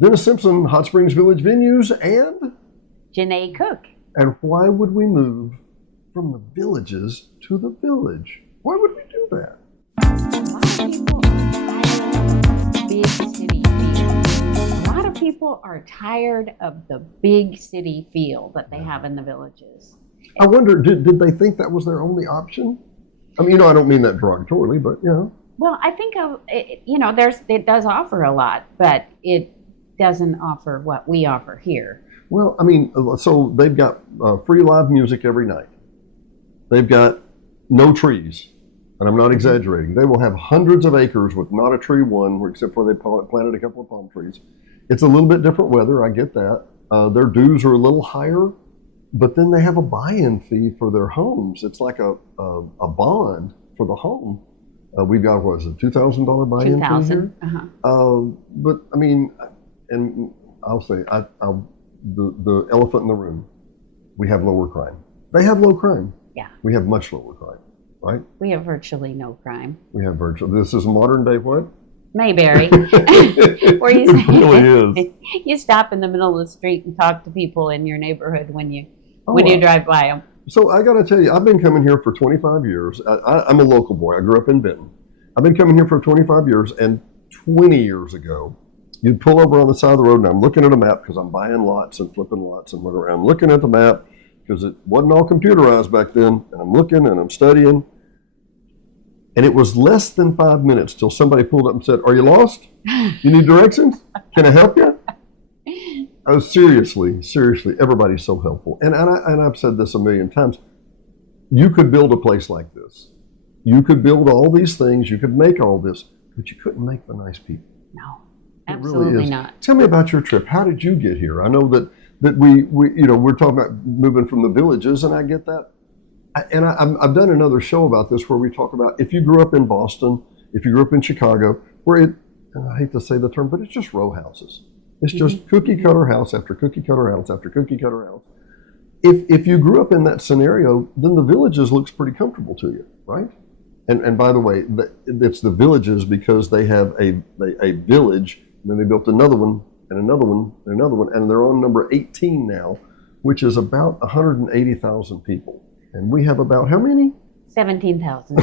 Dennis Simpson, Hot Springs Village Venues, and Janae Cook. And why would we move from the villages to the village? Why would we do that? A lot of people are tired of the big city feel that they have in the villages. I wonder, did they think that was their only option? I mean, I don't mean that derogatorily, but Well, I think it does offer a lot, but it doesn't offer what we offer here. Well, I mean, so they've got free live music every night. They've got no trees, and I'm not exaggerating. They will have hundreds of acres with not a tree except for they planted a couple of palm trees. It's a little bit different weather, I get that. Their dues are a little higher, but then they have a buy-in fee for their homes. It's like a bond for the home. We've got, what is it, $2,000 buy-in fee here? But I mean, and I'll say, the elephant in the room, we have lower crime. They have low crime. Yeah. We have much lower crime, right? We have virtually no crime. We have this is modern day what? Mayberry. Where you It really is. You stop in the middle of the street and talk to people in your neighborhood when you drive by them. So I got to tell you, I've been coming here for 25 years. I'm a local boy. I grew up in Benton. I've been coming here for 25 years, and 20 years ago, you'd pull over on the side of the road, and I'm looking at a map because I'm buying lots and flipping lots and looking around. I'm looking at the map because it wasn't all computerized back then, and I'm looking and I'm studying. And it was less than 5 minutes till somebody pulled up and said, "Are you lost? You need directions? Can I help you?" Oh, seriously, everybody's so helpful. And I've said this a million times. You could build a place like this. You could build all these things. You could make all this, but you couldn't make the nice people. No, It absolutely really is. not. Tell me about your trip. How did you get here? I know that we're talking about moving from the villages, and I get that. I've done another show about this where we talk about if you grew up in Boston, if you grew up in Chicago, and I hate to say the term, but it's just row houses. It's just cookie cutter house after cookie cutter house after cookie cutter house. If you grew up in that scenario, then the villages looks pretty comfortable to you, right? And by the way, it's the villages because they have a village, and then they built another one and another one and another one, and they're on number 18 now, which is about 180,000 people. And we have about how many? 17,000.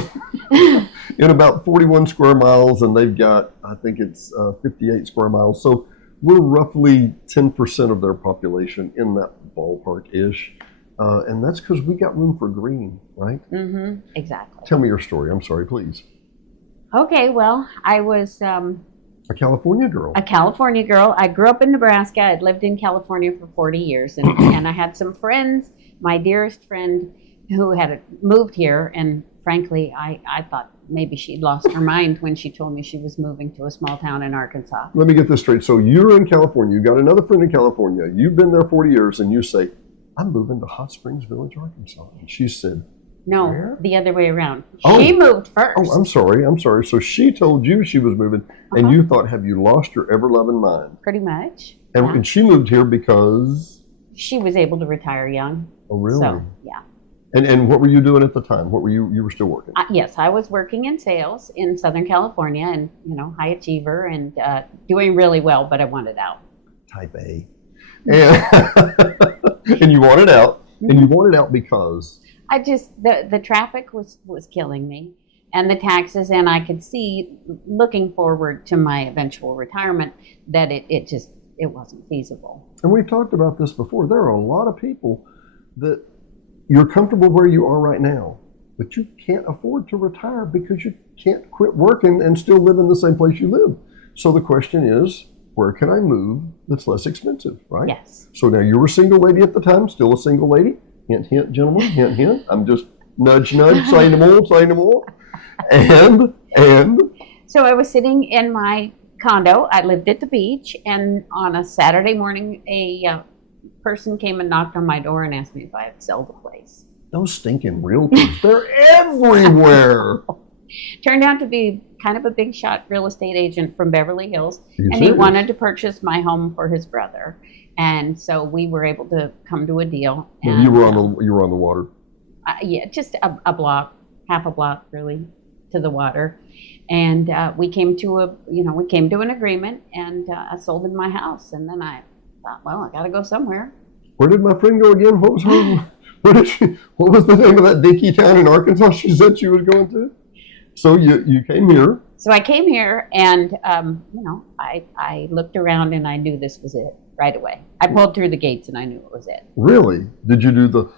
In about 41 square miles, and they've got, I think it's 58 square miles. So we're roughly 10% of their population in that ballpark-ish. And that's because we got room for green, right? Mm-hmm. Exactly. Tell me your story. I'm sorry, please. Okay, well, I was A California girl. a California girl. I grew up in Nebraska. I'd lived in California for 40 years, and I had some friends. My dearest friend who had moved here, and frankly, I thought maybe she'd lost her mind when she told me she was moving to a small town in Arkansas. Let me get this straight. So you're in California. You got another friend in California. You've been there 40 years, and you say, "I'm moving to Hot Springs Village, Arkansas." And she said, No, "Where?" the other way around. Oh. She moved first. Oh, I'm sorry. So she told you she was moving, and you thought, "Have you lost your ever-loving mind?" Pretty much. And, Yeah. and she moved here because... She was able to retire young. Oh, really? So, yeah. And what were you doing at the time? What were you were still working? Yes, I was working in sales in Southern California, and high achiever and doing really well, but I wanted out. Type A. And you wanted out, and you wanted out because... I just the traffic was killing me, and the taxes, and I could see, looking forward to my eventual retirement, that it wasn't feasible. And we've talked about this before. There are a lot of people that you're comfortable where you are right now, but you can't afford to retire because you can't quit working and still live in the same place you live. So the question is, where can I move that's less expensive, right? Yes. So now you were a single lady at the time, still a single lady. Hint, hint, gentlemen, hint, hint. I'm just nudge, nudge, say no more. And So I was sitting in my condo. I lived at the beach, and on a Saturday morning, a person came and knocked on my door and asked me if I would sell the place. those stinking realtors, they're everywhere. Turned out to be kind of a big shot real estate agent from Beverly Hills, Are you and he serious? wanted to purchase my home for his brother. And so we were able to come to a deal. And, You were on the water. yeah, just a block, half a block really, to the water. And we came to an agreement, and I sold him my house. And then I thought, well, I got to go somewhere. Where did my friend go again? What was her? What was the name of that dinky town in Arkansas she said she was going to? So you came here. So I came here, and I looked around, and I knew this was it right away. I pulled through the gates, and I knew it was it. Really? Did you do the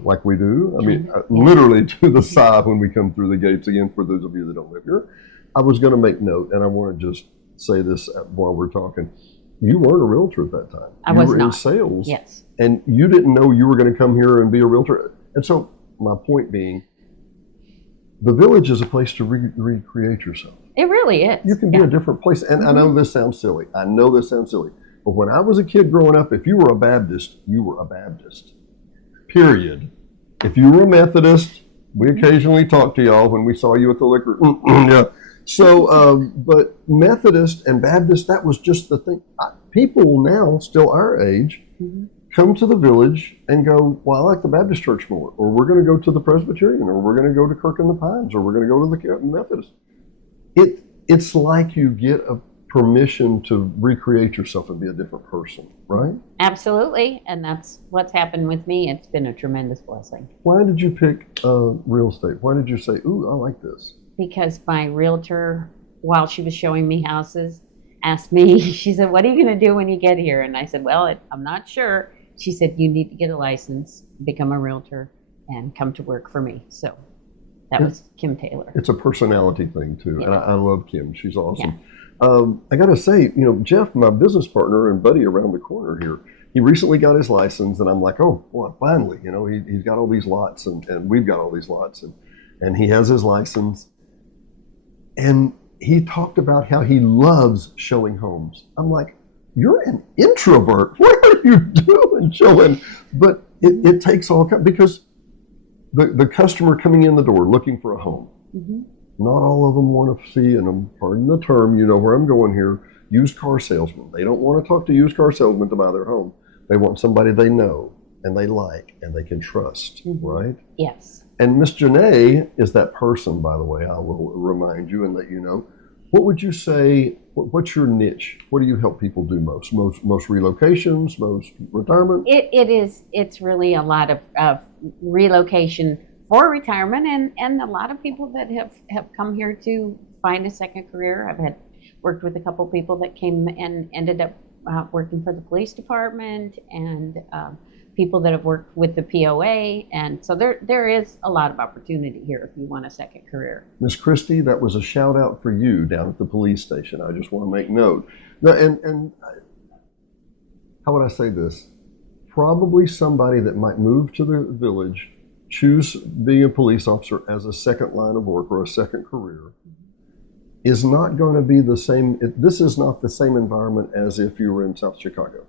like we do? I mean, literally do the sigh when we come through the gates again. For those of you that don't live here, I was going to make note, and I want to just say this while we're talking. You weren't a realtor at that time. I was not. not. In sales. Yes. And you didn't know you were going to come here and be a realtor. And so my point being, the village is a place to recreate yourself. It really is. You can be a different place. And I know this sounds silly. But when I was a kid growing up, if you were a Baptist, you were a Baptist. Period. If you were a Methodist, we occasionally talked to y'all when we saw you at the liquor. Yeah. So, but Methodist and Baptist, that was just the thing. People now, still our age, come to the village and go, well, I like the Baptist church more, or we're going to go to the Presbyterian, or we're going to go to Kirk in the Pines, or we're going to go to the Methodist. It's like you get a permission to recreate yourself and be a different person, right? Absolutely, and that's what's happened with me. It's been a tremendous blessing. Why did you pick real estate? Why did you say, ooh, I like this? Because my realtor, while she was showing me houses, asked me, she said, what are you going to do when you get here? And I said, well, I'm not sure. She said, you need to get a license, become a realtor, and come to work for me. So that was Kim Taylor. It's a personality thing, too. Yeah. And I love Kim. She's awesome. Yeah. I got to say, Jeff, my business partner and buddy around the corner here, he recently got his license. And I'm like, oh, well, finally, he's got all these lots and we've got all these lots. And he has his license. And he talked about how he loves showing homes. I'm like, you're an introvert. What are you doing showing? But it takes all kinds, because the customer coming in the door looking for a home, not all of them want to see, and pardon the term, you know where I'm going here, used car salesmen. They don't want to talk to used car salesmen to buy their home. They want somebody they know and they like and they can trust, right? Yes. And Miss Janae is that person, by the way. I will remind you and let you know. What would you say, what's your niche? What do you help people do most? Most relocations, most retirement? It's really a lot of relocation for retirement, and a lot of people that have come here to find a second career. I've worked with a couple people that came and ended up working for the police department, and people that have worked with the POA, and so there is a lot of opportunity here if you want a second career. Miss Christie, that was a shout out for you down at the police station. I just want to make note. Now, and how would I say this? Probably somebody that might move to the village, choose being a police officer as a second line of work or a second career, is not going to be the same. This is not the same environment as if you were in South Chicago.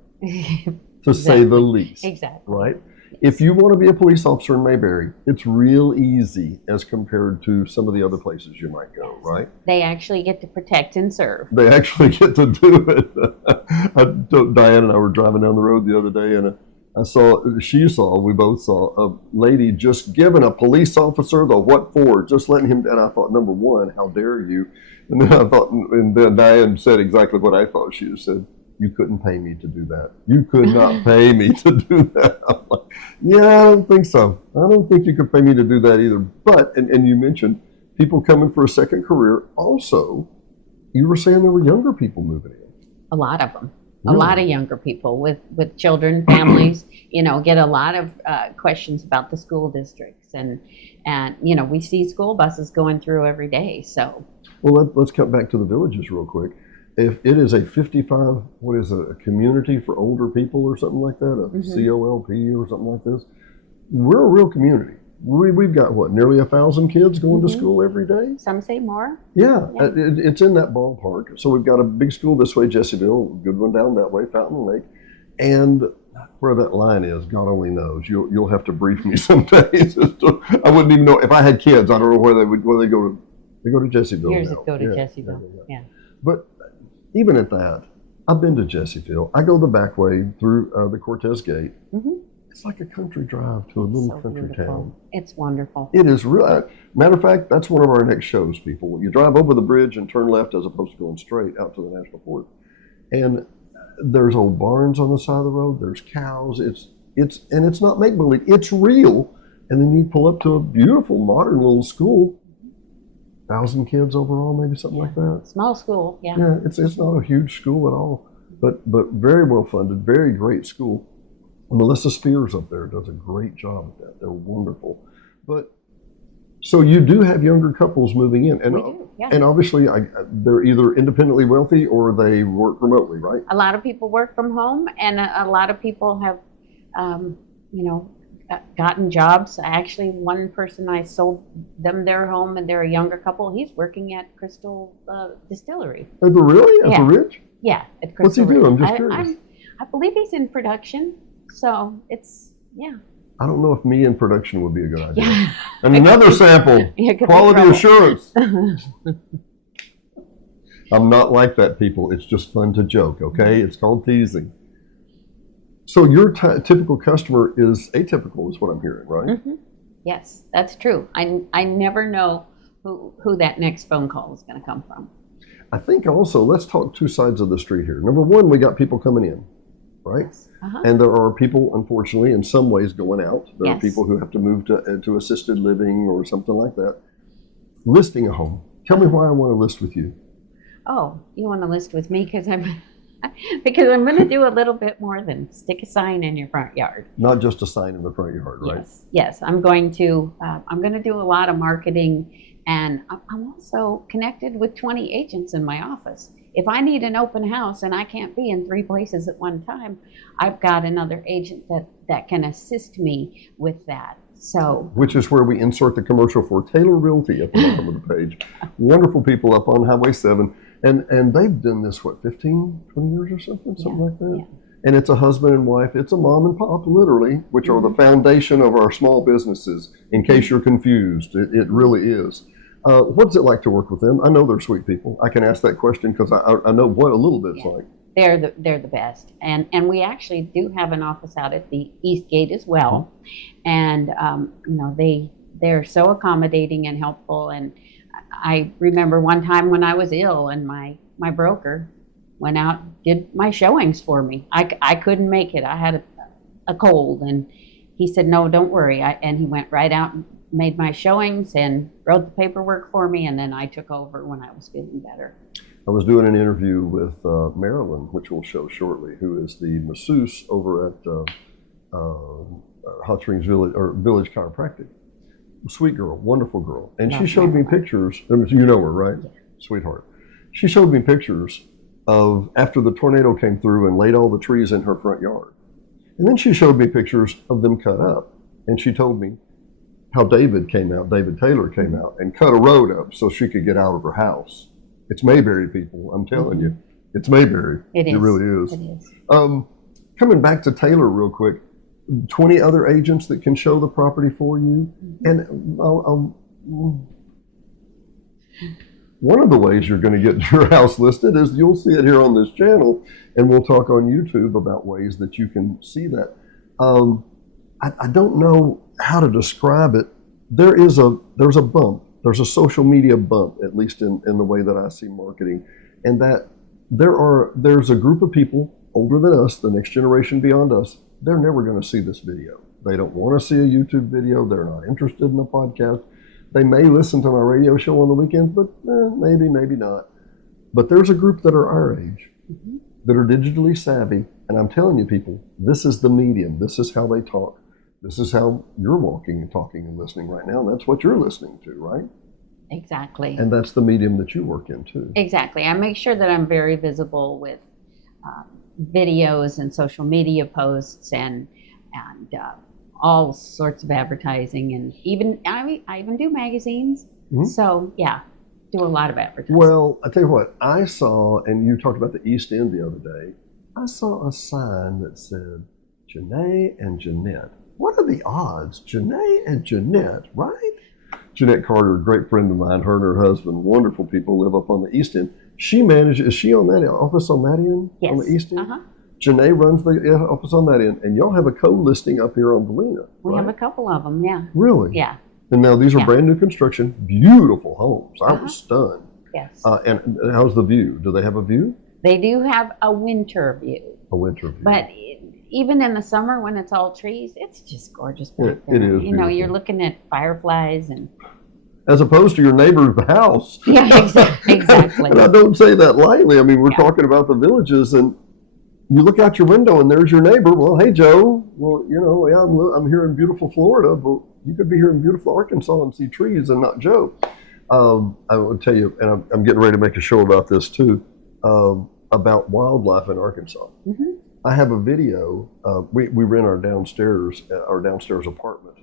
To say the least. Exactly. Right? If you want to be a police officer in Mayberry, it's real easy as compared to some of the other places you might go, right? They actually get to protect and serve. They actually get to do it. Diane and I were driving down the road the other day, and we both saw a lady just giving a police officer the what for, just letting him, and I thought, number one, how dare you? And then I thought, and then Diane said exactly what I thought. She just said, you couldn't pay me to do that. You could not pay me to do that. I'm like, yeah, I don't think so. I don't think you could pay me to do that either. But, and you mentioned people coming for a second career. Also, you were saying there were younger people moving in. A lot of them. Really? A lot of younger people with children, families, get a lot of questions about the school districts. And we see school buses going through every day. So, well, let's cut back to the villages real quick. If it is a 55, what is it, a community for older people or something like that, a COLP or something like this, we're a real community. We've got, nearly 1,000 kids going to school every day? Some say more. Yeah. It's in that ballpark. So we've got a big school this way, Jessieville, good one down that way, Fountain Lake. And where that line is, God only knows. You'll have to brief me some days. I wouldn't even know. If I had kids, I don't know where they go to. They go to Jessieville Years now. ago to Jessieville, yeah. But even at that, I've been to Jessieville. I go the back way through the Cortez Gate. It's like a country drive to a little So country beautiful. town. It's wonderful. It is real. Matter of fact, that's one of our next shows, people. You drive over the bridge and turn left as opposed to going straight out to the National Port. And there's old barns on the side of the road. There's cows. It's not make believe. It's real. And then you pull up to a beautiful modern little school. 1,000 kids overall, maybe something like that. Small school, yeah. Yeah, it's not a huge school at all, but very well funded, very great school. Melissa Spears up there does a great job at that. They're wonderful. But so you do have younger couples moving in, and We do, yeah. and obviously they're either independently wealthy or they work remotely, right? A lot of people work from home, and a lot of people have, gotten jobs. Actually, one person, I sold them their home, and they're a younger couple. He's working at Crystal Distillery. Are they really? At Yeah. the Ridge? Yeah, at What's he Crystal do? Ridge. I'm just curious. I believe he's in production, so it's, yeah. I don't know if me in production would be a good idea. Yeah. And another sample, Yeah, it could be quality trouble. assurance. I'm not like that, people. It's just fun to joke, okay? It's called teasing. So your typical customer is atypical, is what I'm hearing, right? Mhm. Yes, that's true. I never know who that next phone call is going to come from. I think also, let's talk two sides of the street here. Number one, we got people coming in, right? Uh-huh. And there are people, unfortunately, in some ways going out. There are Yes. people who have to move to assisted living or something like that. Listing a home. Tell me why I want to list with you. Oh, you want to list with me because I'm going to do a little bit more than stick a sign in your front yard. Not just a sign in the front yard, right? Yes. I'm going to do a lot of marketing, and I'm also connected with 20 agents in my office. If I need an open house and I can't be in 3 places at one time, I've got another agent that can assist me with that. So, Which is where we insert the commercial for Taylor Realty at the bottom of the page. Wonderful people up on Highway 7. And they've done this, 15, 20 years or something like that? yeah. And it's a husband and wife. It's a mom and pop, literally, which are the foundation of our small businesses, in case you're confused. It really is. What's it like to work with them? I know they're sweet people. I can ask that question because I know what a little bit's Yeah. like. They're the best, and we actually do have an office out at the East Gate as well, and they're so accommodating and helpful. And I remember one time when I was ill, and my broker went out, did my showings for me. I couldn't make it. I had a cold, and he said, "No, don't worry." And he went right out and made my showings and wrote the paperwork for me, and then I took over when I was feeling better. I was doing an interview with Marilyn, which we'll show shortly, who is the masseuse over at Hot Springs Village Chiropractic. Sweet girl, wonderful girl. And she Love showed me Marilyn. pictures. You know her, right? Yeah. Sweetheart. She showed me pictures of after the tornado came through and laid all the trees in her front yard. And then she showed me pictures of them cut up. And she told me how David Taylor came out and cut a road up so she could get out of her house. It's Mayberry, people. I'm telling you. It's Mayberry. It is. It really is. It is. Coming back to Taylor real quick, 20 other agents that can show the property for you. And one of the ways you're going to get your house listed is you'll see it here on this channel, and we'll talk on YouTube about ways that you can see that. I don't know how to describe it. There's a bump. There's a social media bump, at least in the way that I see marketing, and that there's a group of people older than us, the next generation beyond us. They're never going to see this video. They don't want to see a YouTube video. They're not interested in a podcast. They may listen to my radio show on the weekends, but maybe not. But there's a group that are our age, that are digitally savvy, and I'm telling you, people, this is the medium. This is how they talk. This is how you're walking and talking and listening right now. That's what you're listening to, right? Exactly. And that's the medium that you work in too. Exactly. I make sure that I'm very visible with videos and social media posts and all sorts of advertising, and I even do magazines. Mhm. So yeah, do a lot of advertising. Well, I tell you what, I saw, and you talked about the East End the other day, I saw a sign that said, Janae and Jeanette. What are the odds? Janae and Jeanette, right? Jeanette Carter, a great friend of mine, her and her husband, wonderful people, live up on the East End. Is she on that office on that end? Yes. On the East End? Uh-huh. Janae runs the office on that end, and y'all have a co-listing up here on Galena. We right? have a couple of them, yeah. Really? Yeah, And now these are Yeah. brand new construction, beautiful homes. I was stunned. yes. And how's the view? Do they have a view? They do have a winter view, A winter view. but even in the summer when it's all trees, it's just gorgeous back It there. is You know, you're beautiful. looking at fireflies and As opposed to your neighbor's house. yeah, exactly. And I don't say that lightly. I mean, we're Yeah. talking about the villages, and you look out your window and there's your neighbor. Well, hey, Joe. Well, you know, yeah, I'm here in beautiful Florida, but you could be here in beautiful Arkansas and see trees and not Joe. I would tell you, and I'm getting ready to make a show about this too, about wildlife in Arkansas. Hmm. I have a video. We rent our downstairs apartment,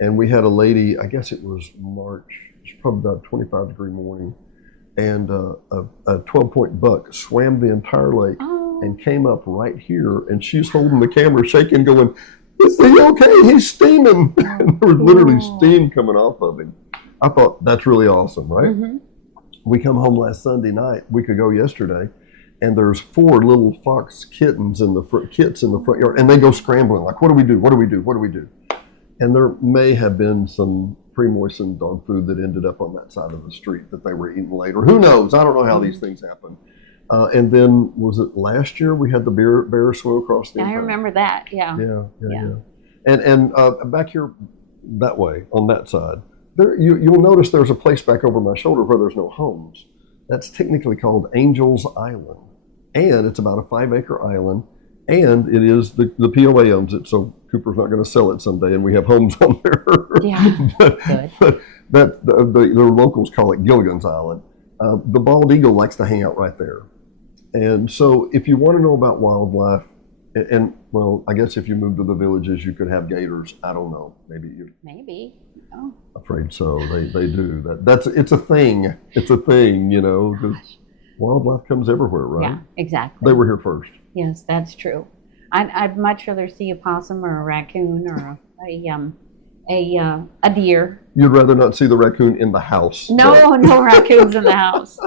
and we had a lady. I guess it was March. It's probably about a 25-degree morning, and a 12-point buck swam the entire lake Oh, and came up right here, and she's holding the camera, shaking, going, "Is he okay? He's steaming." And there was literally cool. steam coming off of him. I thought that's really awesome, right? Mhm. We come home last Sunday night, week ago yesterday, and there's 4 little fox kittens in the kits in the front yard, and they go scrambling like, "What do we do? What do we do? What do we do?" And there may have been some pre-moistened dog food that ended up on that side of the street that they were eating later. Who knows? I don't know how these things happen. And then was it last year we had the bear swim across the? I entire- remember that. Yeah. Yeah. And back here that way on that side, there you'll notice there's a place back over my shoulder where there's no homes. That's technically called Angels Island, and it's about a 5-acre island, and it is the POA owns it, so Cooper's not going to sell it someday, and we have homes on there. Yeah. but, Good. but that the locals call it Gilligan's Island. The bald eagle likes to hang out right there, and so if you want to know about wildlife, and well, I guess if you move to the villages, you could have gators. I don't know. Maybe you're Maybe. Oh, afraid so. They do that. It's a thing. It's a thing. You know, 'cause gosh. wildlife comes everywhere, right? Yeah, exactly. They were here first. Yes, that's true. I'd much rather see a possum or a raccoon or a deer. You'd rather not see the raccoon in the house. No, no raccoons in the house.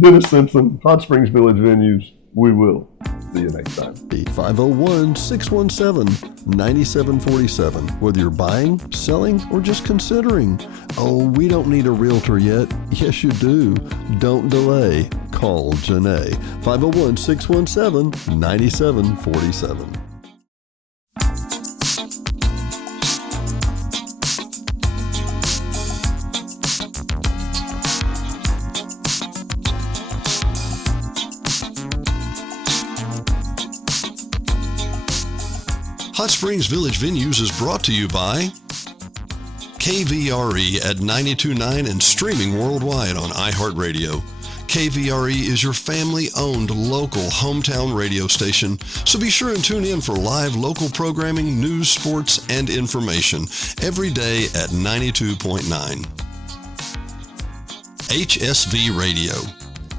Dennis Simpson, Hot Springs Village Venues. We will. See you next time. 501-617-9747. Whether you're buying, selling, or just considering. Oh, we don't need a realtor yet. Yes, you do. Don't delay. Call Janae. 501-617-9747. Hot Springs Village Venues is brought to you by KVRE at 92.9 and streaming worldwide on iHeartRadio. KVRE is your family-owned local hometown radio station, so be sure and tune in for live local programming, news, sports, and information every day at 92.9. HSV Radio.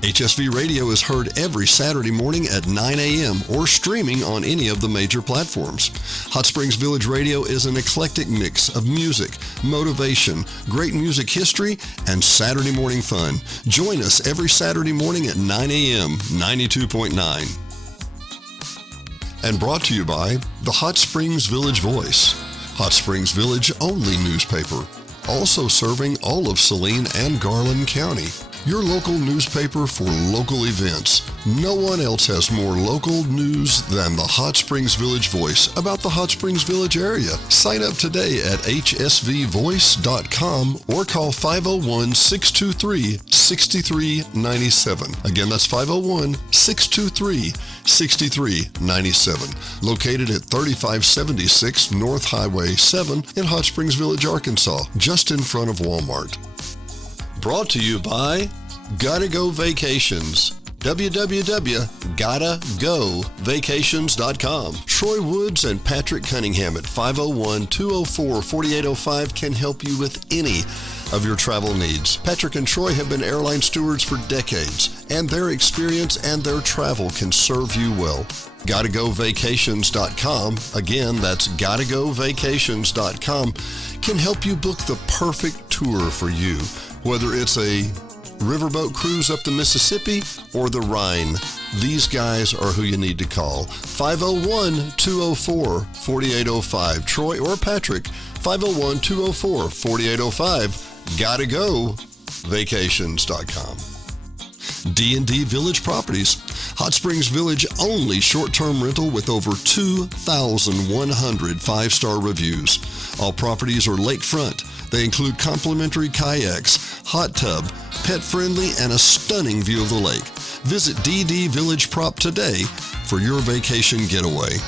HSV Radio is heard every Saturday morning at 9 a.m. or streaming on any of the major platforms. Hot Springs Village Radio is an eclectic mix of music, motivation, great music history, and Saturday morning fun. Join us every Saturday morning at 9 a.m. 92.9. And brought to you by the Hot Springs Village Voice, Hot Springs Village only newspaper, also serving all of Saline and Garland County. Your local newspaper for local events. No one else has more local news than the Hot Springs Village Voice about the Hot Springs Village area. Sign up today at hsvvoice.com or call 501-623-6397. Again, that's 501-623-6397. Located at 3576 North Highway 7 in Hot Springs Village, Arkansas, just in front of Walmart. Brought to you by Gotta Go Vacations. www.gottagovacations.com. Troy Woods and Patrick Cunningham at 501-204-4805 can help you with any of your travel needs. Patrick and Troy have been airline stewards for decades, and their experience and their travel can serve you well. GottaGoVacations.com, again, that's GottaGoVacations.com, can help you book the perfect tour for you. Whether it's a riverboat cruise up the Mississippi, or the Rhine. These guys are who you need to call. 501-204-4805. Troy or Patrick, 501-204-4805. Gotta go. Vacations.com. D&D Village Properties. Hot Springs Village only short-term rental with over 2,100 five-star reviews. All properties are lakefront. They include complimentary kayaks, hot tub, pet-friendly, and a stunning view of the lake. Visit DD Village Prop today for your vacation getaway.